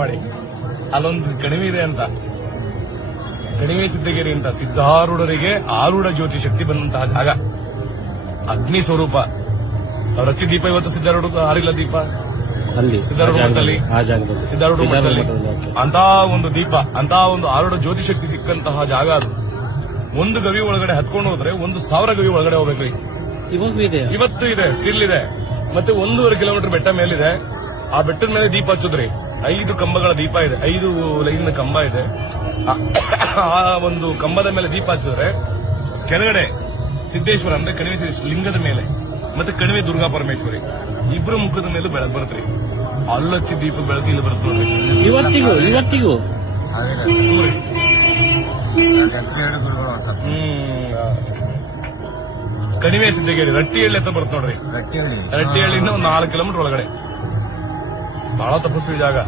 ಮಾಡಿ ಅಲ್ಲೊಂದು ಕಣಿವೆ ಇದೆ ಅಂತ, ಕಣಿವೆ ಸಿದ್ದಗಿರಿ ಅಂತ, ಸಿದ್ಧಾರೂಢರಿಗೆ ಆರೂಢ ಜ್ಯೋತಿ ಶಕ್ತಿ ಬಂದಂತಹ ಜಾಗ, ಅಗ್ನಿ ಸ್ವರೂಪ. ರಚಿ ದೀಪ ಇವತ್ತು ಸಿದ್ಧಾರೂಢ ಆರಿಲ್ಲ ದೀಪ ಅಲ್ಲಿ ಸಿದ್ಧಾರೂಢ ಮಠದಲ್ಲಿ, ಸಿದ್ಧಾರೂಢ ಮಠದಲ್ಲಿ ಅಂತ ಒಂದು ದೀಪ, ಅಂತ ಒಂದು ಆರೂಢ ಜ್ಯೋತಿ ಶಕ್ತಿ ಸಿಕ್ಕಂತಹ ಜಾಗ ಅದು. ಒಂದು ಗವಿ ಒಳಗಡೆ ಹತ್ಕೊಂಡು ಹೋದ್ರೆ 1,000 ಗವಿ ಒಳಗಡೆ ಹೋಗ್ಬೇಕ್ರಿ. ಇವತ್ತು ಇದೆ, ಸ್ಟಿಲ್ ಇದೆ. ಮತ್ತೆ 1.5 ಕಿಲೋಮೀಟರ್ ಬೆಟ್ಟ ಮೇಲಿದೆ. ಆ ಬೆಟ್ಟದ ಮೇಲೆ ದೀಪ ಹಚ್ಚೋದ್ರಿ. 5 ಕಂಬಗಳ ದೀಪ ಇದೆ, 5 ಲೈನ್ ಕಂಬ ಇದೆ. ಆ ಒಂದು ಕಂಬದ ಮೇಲೆ ದೀಪ ಹಚ್ಚಿದ್ರೆ ಕೆಳಗಡೆ ಸಿದ್ದೇಶ್ವರ ಅಂದ್ರೆ ಕಣಿವೆ ಲಿಂಗದ ಮೇಲೆ, ಮತ್ತೆ ಕಣಿವೆ ದುರ್ಗಾ ಪರಮೇಶ್ವರಿ ಇಬ್ರು ಮುಖದ ಮೇಲೆ ಬೆಳಕು ಬರುತ್ತ್ರಿ. ಅಲ್ಲೊಚ್ಚಿ ದೀಪ ಬೆಳಕು ಇಲ್ಲಿ ಬರುತ್ತೆ ನೋಡ್ರಿ. ಇವತ್ತಿಗೂ ಕಣಿವೆ ಸಿದ್ದಗಿರಿ ರಟ್ಟಿಹಳ್ಳಿ ಅಂತ ಬರುತ್ತೆ ನೋಡ್ರಿ. ರಟ್ಟಿಹಳ್ಳಿಯಿಂದ ಒಂದು 4 ಕಿಲೋಮೀಟರ್ ಒಳಗಡೆ. ಬಹಳ ತಪಸ್ವಿ ಜಾಗ.